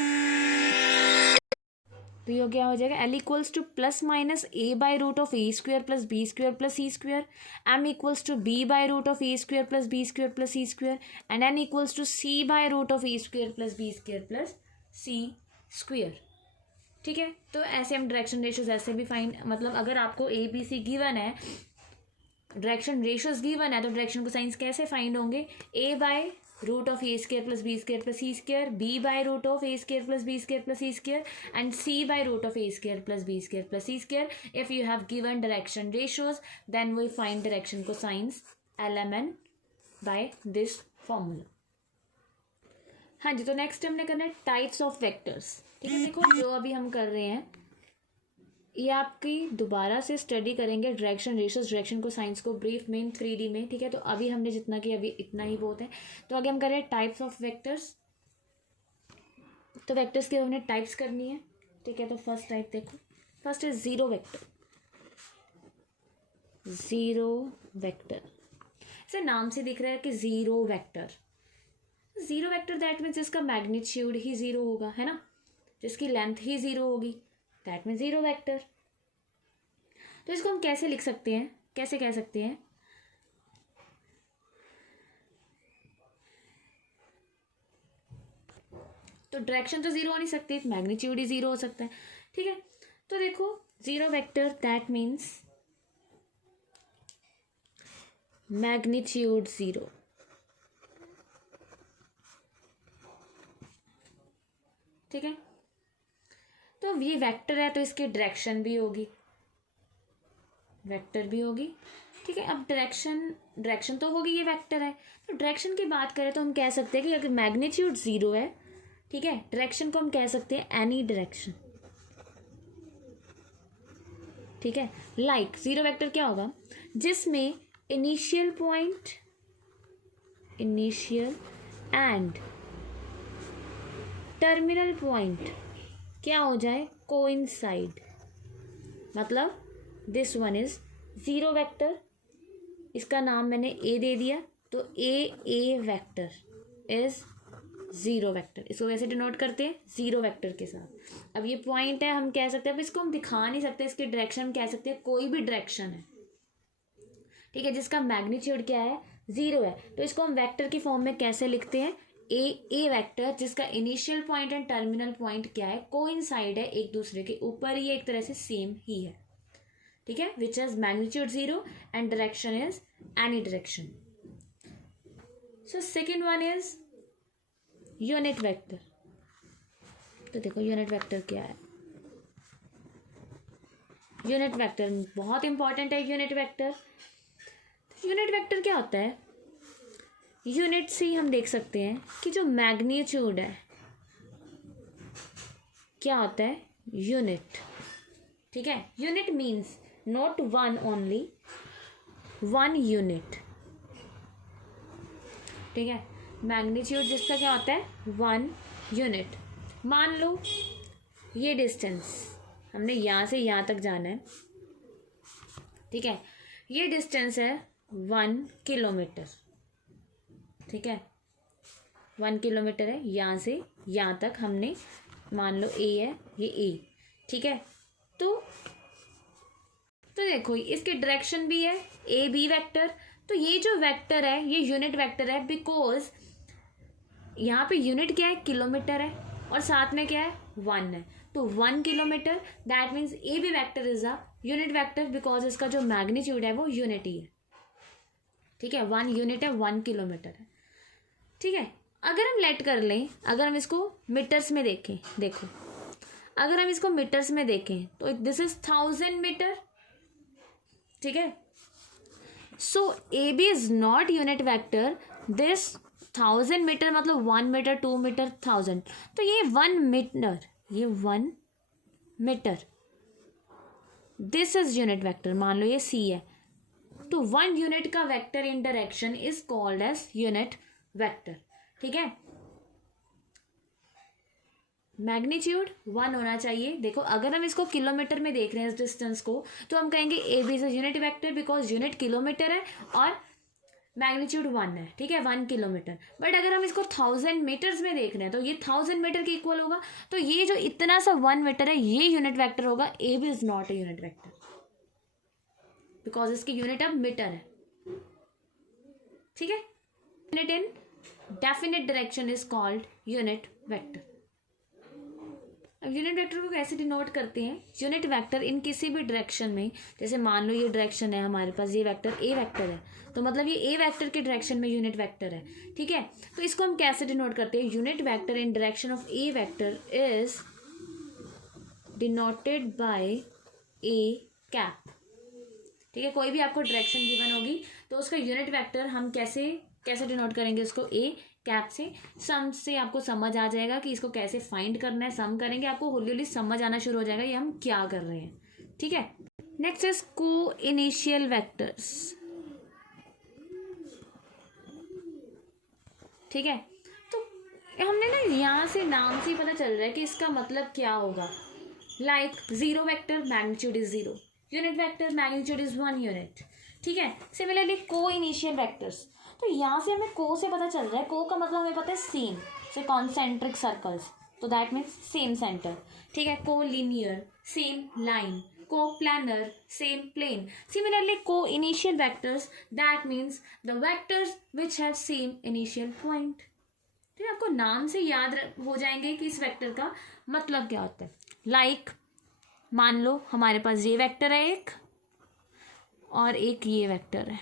तो ये क्या हो जाएगा, L equals to plus minus A/√A² plus B² plus C², M equals to B/√A² plus B² plus C² and N equals to C/√A² plus B² plus C²। ठीक है, तो ऐसे हम डायरेक्शन रेशोज ऐसे भी फाइंड, मतलब अगर आपको ABC गिवन है, डायरेक्शन रेशोज गिवन है, तो डायरेक्शन को साइंस कैसे फाइंड होंगे, A/√A² plus B² plus C², B/√A² plus B² plus C² and C/√A² plus B² plus C²। if you have given direction ratios then we find direction cosines LMN by this formula। हाँ जी, तो next हमने करना है types of vectors. ठीक है, देखो जो अभी हम कर रहे हैं ये आपकी दोबारा से स्टडी करेंगे डायरेक्शन रेशोज, डायरेक्शन को साइंस को ब्रीफ में 3D में। ठीक है, तो अभी हमने जितना किया अभी इतना ही बहुत है। तो आगे हम कर रहे हैं टाइप्स ऑफ वेक्टर्स। तो वेक्टर्स की हमने टाइप्स करनी है। ठीक है, तो फर्स्ट टाइप देखो, first is zero vector. Zero vector, इसे नाम से दिख रहा है कि zero vector, zero vector that means जिसका मैग्नीट्यूड ही जीरो होगा, है ना, जिसकी लेंथ ही जीरो होगी, दैट मीन्स जीरो वेक्टर। तो इसको हम कैसे लिख सकते हैं, कैसे कह सकते हैं, तो डायरेक्शन तो जीरो हो नहीं सकती, मैग्नीट्यूड ही जीरो हो सकता है। ठीक है, तो देखो zero vector that means magnitude zero. ठीक है, तो ये वेक्टर है तो इसकी डायरेक्शन भी होगी, वेक्टर भी होगी। ठीक है, अब डायरेक्शन तो होगी, ये वेक्टर है, तो डायरेक्शन की बात करें तो हम कह सकते हैं कि अगर मैग्नीट्यूड जीरो है, ठीक है, डायरेक्शन को हम कह सकते हैं एनी डायरेक्शन। ठीक है, लाइक जीरो वेक्टर क्या होगा, जिसमें initial point, initial and terminal point क्या हो जाए, कोइंसाइड, मतलब this one is zero vector, इसका नाम मैंने ए दे दिया, तो ए वेक्टर इज जीरो वेक्टर, इसको वैसे डिनोट करते हैं जीरो वेक्टर के साथ। अब ये पॉइंट है, हम कह सकते हैं, अब इसको हम दिखा नहीं सकते, इसकी डायरेक्शन हम कह सकते हैं कोई भी डायरेक्शन है, ठीक है, जिसका मैग्नीट्यूड क्या है, जीरो है, तो इसको हम वेक्टर की फॉर्म में कैसे लिखते हैं, ए वेक्टर जिसका initial point and terminal point क्या है, कोइंसाइड है एक दूसरे के ऊपर, ये एक तरह से सेम ही है। ठीक ठीक है, which has magnitude 0 and direction is any direction. So second one is unit vector. तो देखो यूनिट वेक्टर क्या है. यूनिट वेक्टर बहुत इंपॉर्टेंट है. यूनिट वेक्टर, यूनिट वेक्टर क्या होता है? यूनिट से ही हम देख सकते हैं कि जो मैग्नीट्यूड है क्या होता है, यूनिट. ठीक है, unit means not one only, one unit. ठीक है, मैग्नीट्यूड जिसका क्या होता है, वन यूनिट. मान लो ये डिस्टेंस हमने यहाँ से यहाँ तक जाना है. ठीक है, ये डिस्टेंस है 1 किलोमीटर. ठीक है, 1 किलोमीटर है. यहाँ से यहाँ तक हमने, मान लो ए है, ये ए. ठीक है, तो देखो इसके डायरेक्शन भी है ए बी वेक्टर. तो ये जो वेक्टर है ये यूनिट वेक्टर है, बिकॉज यहाँ पे यूनिट क्या है, किलोमीटर है, और साथ में क्या है, 1 है. तो 1 kilometre, that means A B vector is a unit vector because इसका जो मैग्नीट्यूड है वो यूनिट ही है. ठीक है, 1 यूनिट है, 1 किलोमीटर है. ठीक है, अगर हम लेट कर लें, अगर हम इसको मीटर्स में देखें, देखो अगर हम इसको मीटर्स में देखें तो दिस इज 1000 मीटर. ठीक है, so A B is not unit vector. This 1000 metre मतलब 1 मीटर, 2 मीटर, 1000. तो ये 1 मीटर, ये 1 metre, this is unit vector. मान लो ये सी है, तो 1 यूनिट का vector in direction is called as unit vector. ठीक है, मैग्नीट्यूड 1 होना चाहिए. देखो अगर हम इसको किलोमीटर में देख रहे हैं इस डिस्टेंस को, तो हम कहेंगे A B is unit vector because unit kilometre है और मैग्नीट्यूड 1 है. ठीक है, 1 किलोमीटर. बट अगर हम इसको 1000 मीटर्स में देख रहे हैं तो ये 1000 मीटर के इक्वल होगा. तो ये जो इतना सा 1 मीटर है ये यूनिट वेक्टर होगा. A B is not a unit vector because इसकी यूनिट अब मीटर है. ठीक है, unit in definite direction is called unit vector. अब यूनिट वेक्टर को कैसे डिनोट करते हैं? यूनिट वेक्टर इन किसी भी डायरेक्शन में, जैसे मान लो ये डायरेक्शन है हमारे पास, ये वेक्टर ए वेक्टर है, तो मतलब ये ए वेक्टर के डायरेक्शन में यूनिट वेक्टर है. ठीक है, तो इसको हम कैसे डिनोट करते हैं? Unit vector in direction of A vector is denoted by A cap. ठीक है, कोई भी आपको डायरेक्शन गिवन होगी तो उसका यूनिट वेक्टर हम कैसे डिनोट करेंगे उसको, ए कैप से. सम से आपको समझ आ जाएगा कि इसको कैसे फाइंड करना है. सम करेंगे आपको होली होली समझ आना शुरू हो जाएगा ये हम क्या कर रहे हैं. ठीक है, नेक्स्ट इज को इनिशियल वेक्टर्स. ठीक है, तो हमने ना यहाँ से नाम से ही पता चल रहा है कि इसका मतलब क्या होगा. Like zero vector magnitude is 0, unit vector magnitude is 1 unit. ठीक है, सिमिलरली को इनिशियल वेक्टर्स. तो यहाँ से हमें को से पता चल रहा है, को का मतलब हमें पता है सेम, से कॉन्सेंट्रिक सर्कल्स, तो दैट मीन्स सेम सेंटर. ठीक है, को लीनियर सेम लाइन, को प्लानर सेम प्लेन. सिमिलरली को initial vectors that means the vectors which have same initial point. ठीक है, आपको नाम से याद हो जाएंगे कि इस वेक्टर का मतलब क्या होता है. लाइक मान लो हमारे पास ये वेक्टर है एक, और एक ये वेक्टर है,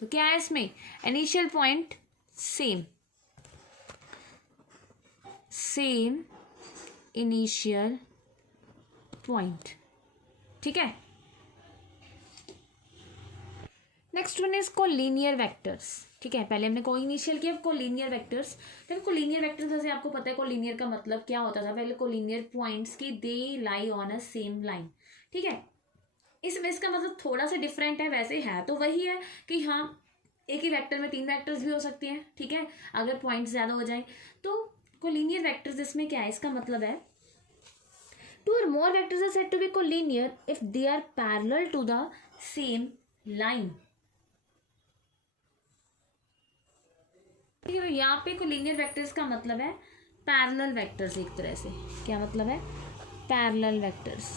तो क्या है इसमें, initial point same initial point. ठीक है, next one is collinear vectors. ठीक है, पहले हमने को इनिशियल किया, कोलिनियर वेक्टर्स. देखो कोलिनियर वेक्टर्स जैसे आपको पता है कोलिनियर का मतलब क्या होता था पहले, कोलिनियर पॉइंट्स की they lie on a same line. ठीक है, इसमें इसका मतलब थोड़ा सा डिफरेंट है, वैसे है तो वही है कि हाँ एक ही वेक्टर में 3 वेक्टर्स भी हो सकती हैं. ठीक है, अगर पॉइंट्स ज़्यादा हो जाए तो कोलिनियर वेक्टर्स इसमें क्या है, इसका मतलब है 2 or more vectors are said to be collinear if they are parallel to the same line. ठीक है, यहाँ पे कोलिनियर वेक्टर्स का मतलब है पैरेलल वेक्टर्स. एक तरह से क्या मतलब है, पैरेलल वेक्टर्स.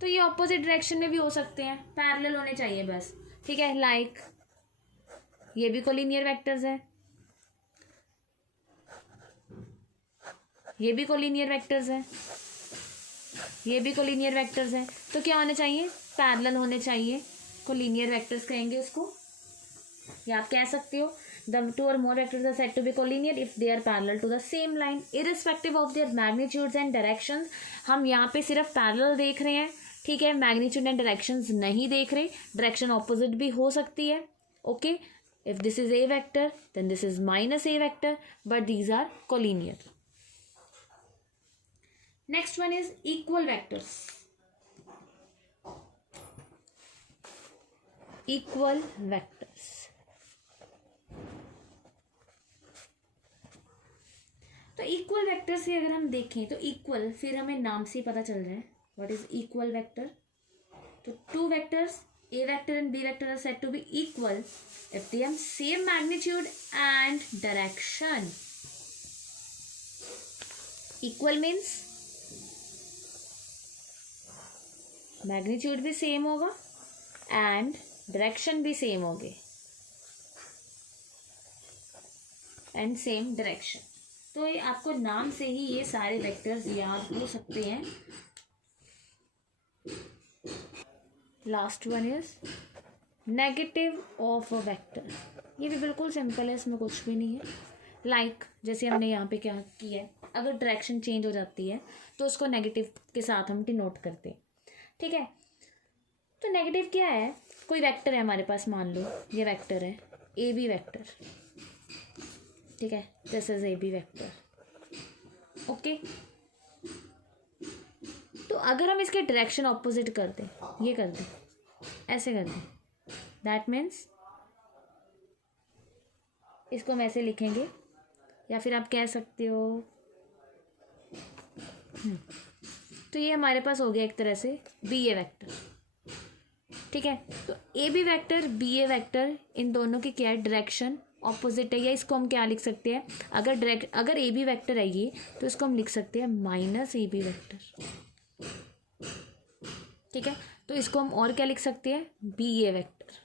तो ये ऑपोजिट डायरेक्शन में भी हो सकते हैं, पैरेलल होने चाहिए बस. ठीक है, लाइक ये भी कोलिनियर वेक्टर्स है, ये भी कोलिनियर वेक्टर्स है. ये भी कोलिनियर वेक्टर्स हैं, तो क्या होने चाहिए, पैरेलल होने चाहिए, कोलिनियर वेक्टर्स कहेंगे उसको। या आप कह सकते हो the two or more vectors are said to be collinear if they are parallel to the same line irrespective of their magnitudes and directions। हम यहाँ पे सिर्फ पैरेलल देख रहे हैं, ठीक है, मैग्नीट्यूड एंड डायरेक्शंस नहीं देख रहे, डायरेक्शन ऑपोजिट भी हो सकती है। Okay, if this is A vector then this is minus A vector, but these are collinear. Next one is equal vectors. Equal vectors, तो इक्वल वेक्टर से अगर हम देखें तो इक्वल फिर हमें नाम से ही पता चल रहा है व्हाट इज इक्वल वेक्टर। तो two vectors A vector and B vector are said to be equal if they have same magnitude and direction. Equal means magnitude भी सेम होगा एंड डायरेक्शन भी सेम होगी, एंड सेम डायरेक्शन। तो ये आपको नाम से ही ये सारे वेक्टर्स याद हो सकते हैं। Last one is negative of a vector. ये भी बिल्कुल सिंपल है, इसमें कुछ भी नहीं है। लाइक जैसे हमने यहाँ पे क्या किया है, अगर डायरेक्शन चेंज हो जाती है तो उसको नेगेटिव के साथ हम डिनोट करते हैं, ठीक है। तो नेगेटिव क्या है, कोई वेक्टर है हमारे पास, मान लो ये वेक्टर है ए बी वेक्टर, ठीक है, this is A B vector. Okay, तो अगर हम इसके डायरेक्शन ऑपोजिट कर दें, ये कर दें, ऐसे कर दें, दैट मीन्स इसको हम ऐसे लिखेंगे, या फिर आप कह सकते हो तो ये हमारे पास हो गया एक तरह से बी ए वेक्टर, ठीक है। तो A B vector B A vector इन दोनों की क्या है, डायरेक्शन ऑपोजिट है, या इसको हम क्या लिख सकते हैं, अगर ए बी वेक्टर है ये, तो इसको हम लिख सकते हैं माइनस ए बी वेक्टर, ठीक है। तो इसको हम और क्या लिख सकते हैं, बी ए वेक्टर।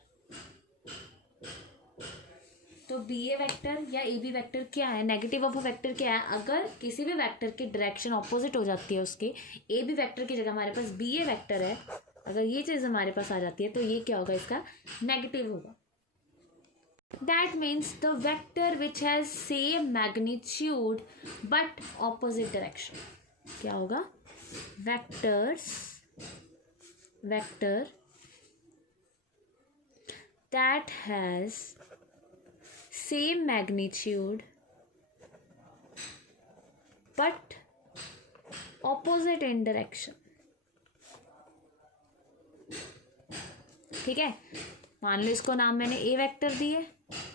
तो बी ए वेक्टर या ए बी वेक्टर क्या है, नेगेटिव ऑफ अ वेक्टर क्या है, अगर किसी भी वेक्टर की डायरेक्शन ऑपोजिट हो जाती है उसके, ए बी वेक्टर की जगह हमारे पास बी ए वेक्टर है, अगर ये चीज़ हमारे पास आ जाती है तो ये क्या होगा, इसका नेगेटिव होगा। That means the vector which has same magnitude but opposite direction. क्या होगा, vector that has same magnitude but opposite in direction, ठीक है। मान लो इसको नाम मैंने ए वेक्टर दी है,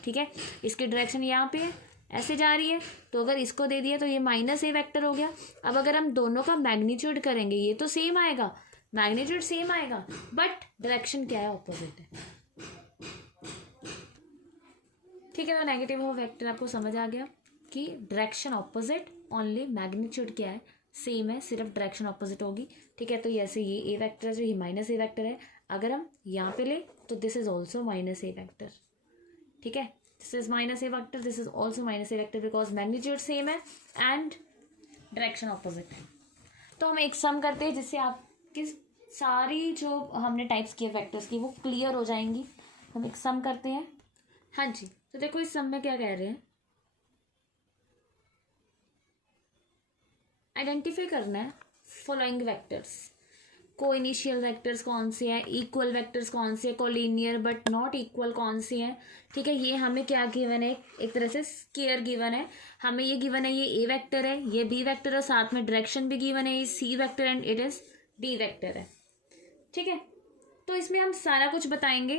ठीक है, इसकी डायरेक्शन यहाँ पे है, ऐसे जा रही है, तो अगर इसको दे दिया तो ये माइनस ए वेक्टर हो गया। अब अगर हम दोनों का मैग्नीट्यूड करेंगे, ये तो सेम आएगा, मैग्नीट्यूड सेम आएगा, बट डायरेक्शन क्या है, ऑपोजिट है, ठीक है। तो नेगेटिव ऑफ वेक्टर आपको समझ आ गया कि डायरेक्शन ऑपोजिट, ओनली मैग्नीट्यूड क्या है, सेम है, सिर्फ डायरेक्शन ऑपोजिट होगी, ठीक है। तो ऐसे ये ए वेक्टर है, जो ये माइनस ए वेक्टर है, अगर हम यहाँ पे ले तो this is also minus A vector, ठीक है, this is minus A vector, this is also minus A vector, because magnitude same है एंड डायरेक्शन ऑपोजिट है। तो हम एक सम करते हैं जिससे आपकी सारी जो हमने टाइप्स किए वेक्टर्स की वो क्लियर हो जाएंगी। हम एक सम करते हैं। हाँ जी, तो देखो इस सम में क्या कह रहे हैं, आइडेंटिफाई करना है फॉलोइंग वेक्टर्स, को इनिशियल वेक्टर्स कौन से हैं, इक्वल वेक्टर्स कौन से हैं, कोलिनियर बट नॉट इक्वल कौन से हैं, ठीक है। ये हमें क्या गिवन है, एक तरह से स्केयर गिवन है, हमें ये गिवन है, ये ए वेक्टर है, ये बी वेक्टर है, साथ में डायरेक्शन भी गिवन है, ये C vector and it is D vector है, ठीक है। तो इसमें हम सारा कुछ बताएंगे,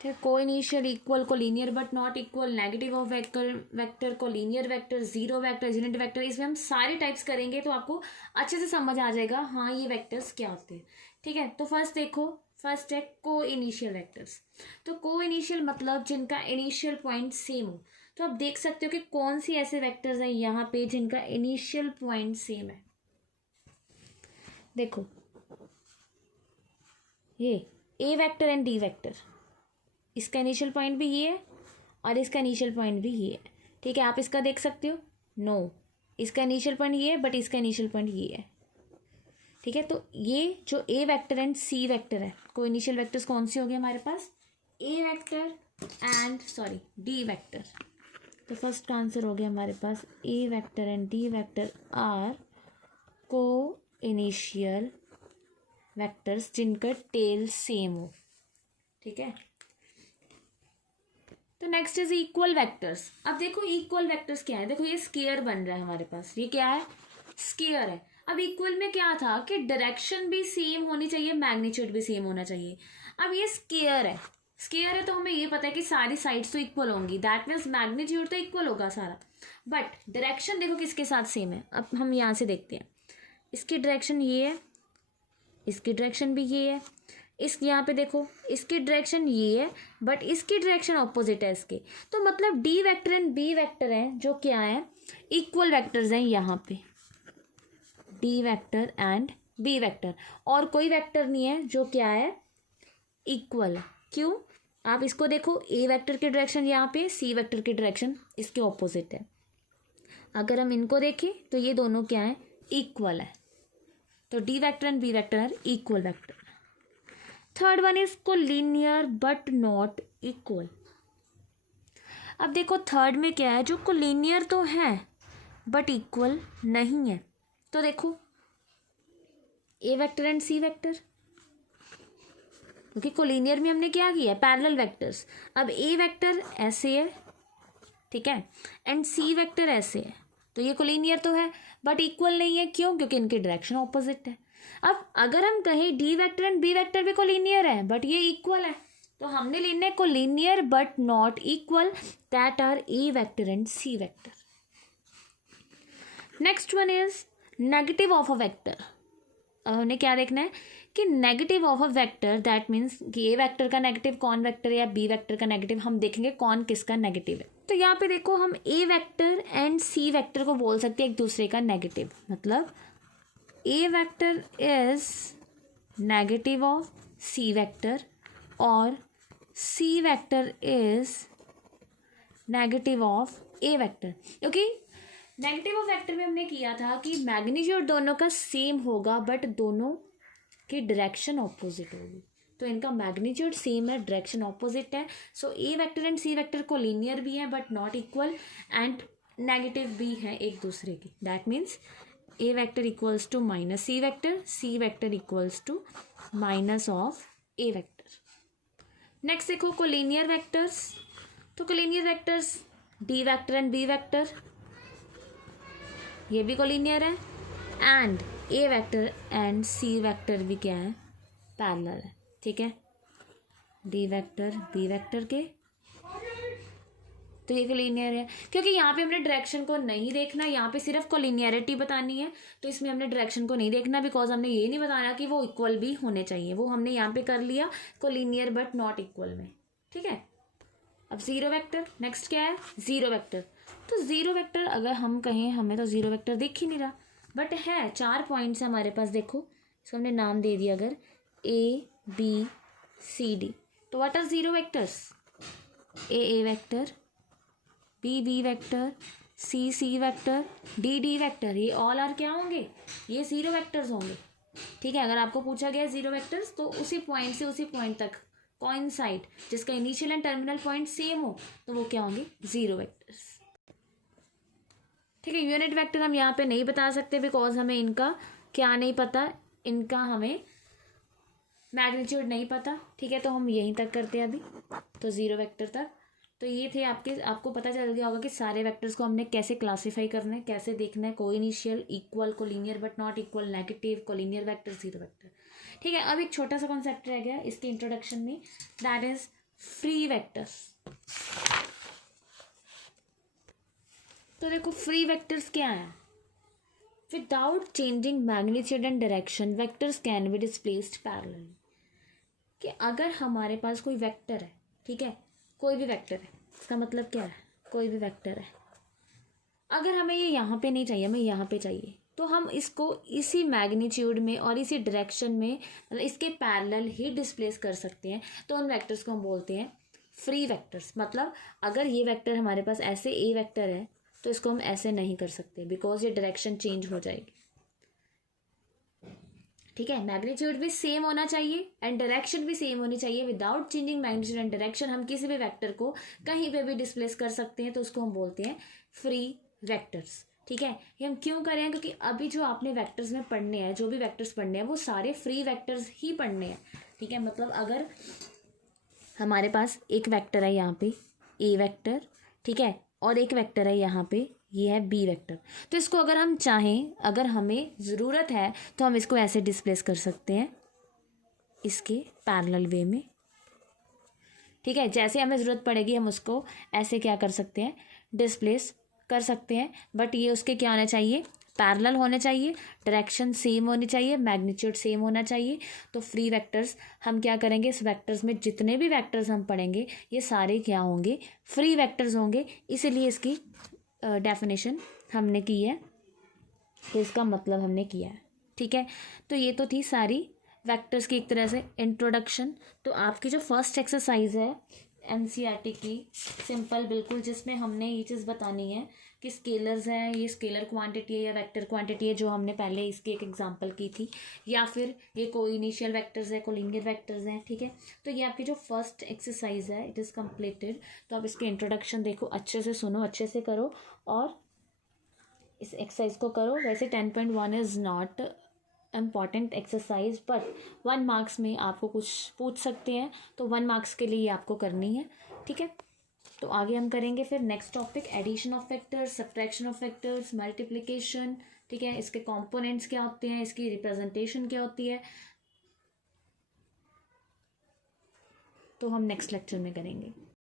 ठीक है। को initial, equal, collinear but not equal, negative of vector, collinear vector, zero vector, unit vector, इसमें हम सारे टाइप्स करेंगे, तो आपको अच्छे से समझ आ जाएगा हाँ ये वेक्टर्स क्या होते हैं, ठीक है। तो फर्स्ट देखो, फर्स्ट है को इनिशियल वेक्टर्स। तो को इनिशियल मतलब जिनका इनिशियल पॉइंट सेम हो। तो आप देख सकते हो कि कौन सी ऐसे वेक्टर्स हैं यहाँ पे जिनका इनिशियल पॉइंट सेम है। देखो ये ए वेक्टर एंड डी वेक्टर, इसका इनिशियल पॉइंट भी ये है और इसका इनिशियल पॉइंट भी ये है, ठीक है। आप इसका देख सकते हो, नो इसका इनिशियल पॉइंट ये है बट इसका इनिशियल पॉइंट ये है, ठीक है, तो ये जो A vector and C vector है, को इनिशियल वेक्टर्स कौन से हो गए हमारे पास, A vector and sorry D vector. तो फर्स्ट का आंसर हो गया हमारे पास A vector and D vector are coinitial vectors जिनका टेल सेम हो। ठीक है, तो नेक्स्ट इज इक्वल वेक्टर्स। अब देखो इक्वल वेक्टर्स क्या है, देखो ये स्केयर बन रहा है हमारे पास, ये क्या है, स्केयर है। अब इक्वल में क्या था कि डायरेक्शन भी सेम होनी चाहिए, मैग्नीट्यूड भी सेम होना चाहिए। अब ये स्केयर है, स्केयर है तो हमें ये पता है कि सारी साइड्स तो इक्वल होंगी, दैट मीन्स मैग्नीट्यूड तो इक्वल होगा सारा, बट डायरेक्शन देखो किसके साथ सेम है। अब हम यहाँ से देखते हैं, इसकी डायरेक्शन ये है, इसकी डायरेक्शन भी ये है, इस यहाँ पे देखो इसकी डायरेक्शन ये है, बट इसकी डायरेक्शन ऑपोजिट है इसके। तो मतलब D vector and B vector हैं जो क्या है, इक्वल वेक्टर्स हैं यहाँ पे, D vector and B vector. और कोई वेक्टर नहीं है जो क्या है, इक्वल है। क्यों, आप इसको देखो, ए वेक्टर की डायरेक्शन यहाँ पे, सी वेक्टर की डायरेक्शन इसके ऑपोजिट है। अगर हम इनको देखें तो ये दोनों क्या है, इक्वल है। तो D vector and B vector are equal vector. Third one is collinear but not equal. अब देखो थर्ड में क्या है, जो कोलिनियर तो है बट इक्वल नहीं है। तो देखो ए वेक्टर एंड सी वेक्टर, क्योंकि कोलिनियर में हमने क्या किया है, पैरेलल वेक्टर्स। अब ए वेक्टर ऐसे है, ठीक है, एंड सी वेक्टर ऐसे है, तो ये कोलिनियर तो है बट इक्वल नहीं है। क्यों, क्योंकि इनकी डायरेक्शन ऑपोजिट है। अब अगर हम कहें D vector and B vector भी कोलिनियर है बट ये इक्वल है, तो हमने लेना है collinear but not equal, that are A vector and C vector. Next one is negative of a vector. हमने क्या देखना है कि negative of a vector, that means कि ए वेक्टर का नेगेटिव कौन वेक्टर है या बी वेक्टर का नेगेटिव, हम देखेंगे कौन किसका नेगेटिव है। तो यहाँ पे देखो हम A vector and C vector को बोल सकते हैं एक दूसरे का नेगेटिव, मतलब A vector is negative of C vector और C vector is negative of A vector. क्योंकि नेगेटिव ऑफ वेक्टर में हमने किया था कि मैग्नीट्यूड दोनों का सेम होगा बट दोनों की डायरेक्शन ऑपोजिट होगी। तो इनका मैग्नीट्यूड सेम है, डायरेक्शन ऑपोजिट है। So A vector and C vector collinear भी है but not equal, and negative भी है एक दूसरे की। That means A vector equals to minus C vector equals to minus of A vector. Next देखो collinear vectors. तो collinear vectors D vector and B vector, ये भी कोलिनियर है, and A vector and C vector भी क्या है, parallel है। ठीक है, डी वेक्टर बी वेक्टर के, तो ये कोलिनियर है। क्योंकि यहाँ पे हमने डायरेक्शन को नहीं देखना, यहाँ पे सिर्फ कोलिनियरिटी बतानी है, तो इसमें हमने डायरेक्शन को नहीं देखना, बिकॉज हमने ये नहीं बताया कि वो इक्वल भी होने चाहिए। वो हमने यहाँ पे कर लिया कोलिनियर बट नॉट इक्वल में। ठीक है, अब जीरो वेक्टर। नेक्स्ट क्या है, जीरो वेक्टर। तो जीरो वेक्टर अगर हम कहें, हमें तो जीरो वेक्टर दिख ही नहीं रहा, बट है 4 पॉइंट्स हमारे पास। देखो इसको हमने नाम दे दिया अगर ए बी सी डी। तो what are zero vectors, A vector, B vector, C vector, D vector, ये ऑल आर क्या होंगे, ये जीरो वेक्टर्स होंगे। ठीक है, अगर आपको पूछा गया जीरो वेक्टर्स तो उसी पॉइंट से उसी पॉइंट तक कोइंसाइड, जिसका initial and terminal point same हो, तो वो क्या होंगे, जीरो वेक्टर्स। ठीक है, यूनिट वेक्टर हम यहाँ पे नहीं बता सकते बिकॉज हमें इनका क्या नहीं पता, इनका हमें मैग्नीट्यूड नहीं पता। ठीक है, तो हम यहीं तक करते हैं अभी, तो जीरो वेक्टर तक। तो ये थे आपको पता चल गया होगा कि सारे वेक्टर्स को हमने कैसे क्लासीफाई करना है, कैसे देखना है, coinitial, equal, collinear but not equal, negative, collinear vector, zero vector. ठीक है, अब एक छोटा सा कॉन्सेप्ट रह गया इसके इंट्रोडक्शन में, दैट इज फ्री वेक्टर्स। तो देखो फ्री वेक्टर्स क्या है, without changing magnitude and direction vectors can be displaced parallelly. कि अगर हमारे पास कोई वेक्टर है, ठीक है, कोई भी वेक्टर है, इसका मतलब क्या है, कोई भी वेक्टर है, अगर हमें ये यहाँ पे नहीं चाहिए, हमें यहाँ पे चाहिए, तो हम इसको इसी मैग्नीट्यूड में और इसी डायरेक्शन में, मतलब इसके पैरेलल ही डिस्प्लेस कर सकते हैं। तो उन वेक्टर्स को हम बोलते हैं फ्री वेक्टर्स। मतलब अगर ये वेक्टर हमारे पास ऐसे ए वेक्टर है तो इसको हम ऐसे नहीं कर सकते बिकॉज ये डायरेक्शन चेंज हो जाएगी। ठीक है, मैग्नीट्यूड भी सेम होना चाहिए एंड डायरेक्शन भी सेम होनी चाहिए। Without changing magnitude and direction हम किसी भी वेक्टर को कहीं पे भी डिस्प्लेस कर सकते हैं, तो उसको हम बोलते हैं फ्री वेक्टर्स। ठीक है, ये हम क्यों करें, क्योंकि अभी जो आपने वेक्टर्स में पढ़ने हैं, जो भी वेक्टर्स पढ़ने हैं वो सारे फ्री वेक्टर्स ही पढ़ने हैं। ठीक है, मतलब अगर हमारे पास एक वेक्टर है यहाँ पे ए वेक्टर, ठीक है, और एक वेक्टर है यहाँ पे ये है बी वेक्टर, तो इसको अगर हम चाहें, अगर हमें ज़रूरत है तो हम इसको ऐसे डिस्प्लेस कर सकते हैं इसके पैरेलल वे में। ठीक है, जैसे हमें ज़रूरत पड़ेगी हम उसको ऐसे क्या कर सकते हैं, डिस्प्लेस कर सकते हैं, बट ये उसके क्या होना चाहिए, पैरेलल होने चाहिए, डायरेक्शन सेम होनी चाहिए, मैग्नीट्यूड सेम होना चाहिए। तो फ्री वेक्टर्स हम क्या करेंगे, इस वेक्टर्स में जितने भी वेक्टर्स हम पढ़ेंगे ये सारे क्या होंगे, फ्री वेक्टर्स होंगे। इसीलिए इसकी डेफिनेशन हमने की है, तो इसका मतलब हमने किया है। ठीक है, तो ये तो थी सारी वेक्टर्स की एक तरह से इंट्रोडक्शन। तो आपकी जो फर्स्ट एक्सरसाइज है एनसीईआरटी की, सिंपल बिल्कुल, जिसमें हमने ये चीज़ बतानी है कि स्केलर्स हैं, ये स्केलर क्वांटिटी है या वेक्टर क्वांटिटी है, जो हमने पहले इसकी एक एग्जांपल की थी, या फिर ये कोई इनिशियल वेक्टर्स है, कोलिनियर वेक्टर्स हैं। ठीक है, तो ये आपकी जो फर्स्ट एक्सरसाइज है इट इज़ कम्प्लीटेड। तो आप इसके इंट्रोडक्शन देखो, अच्छे से सुनो, अच्छे से करो और इस एक्सरसाइज को करो। वैसे 10.1 is not important exercise, but 1 marks में आपको कुछ पूछ सकते हैं, तो 1 मार्क्स के लिए आपको करनी है। ठीक है, तो आगे हम करेंगे फिर next topic, addition of factors, subtraction of factors, multiplication. ठीक है, इसके कंपोनेंट्स क्या होते हैं, इसकी रिप्रेजेंटेशन क्या होती है, तो हम नेक्स्ट लेक्चर में करेंगे।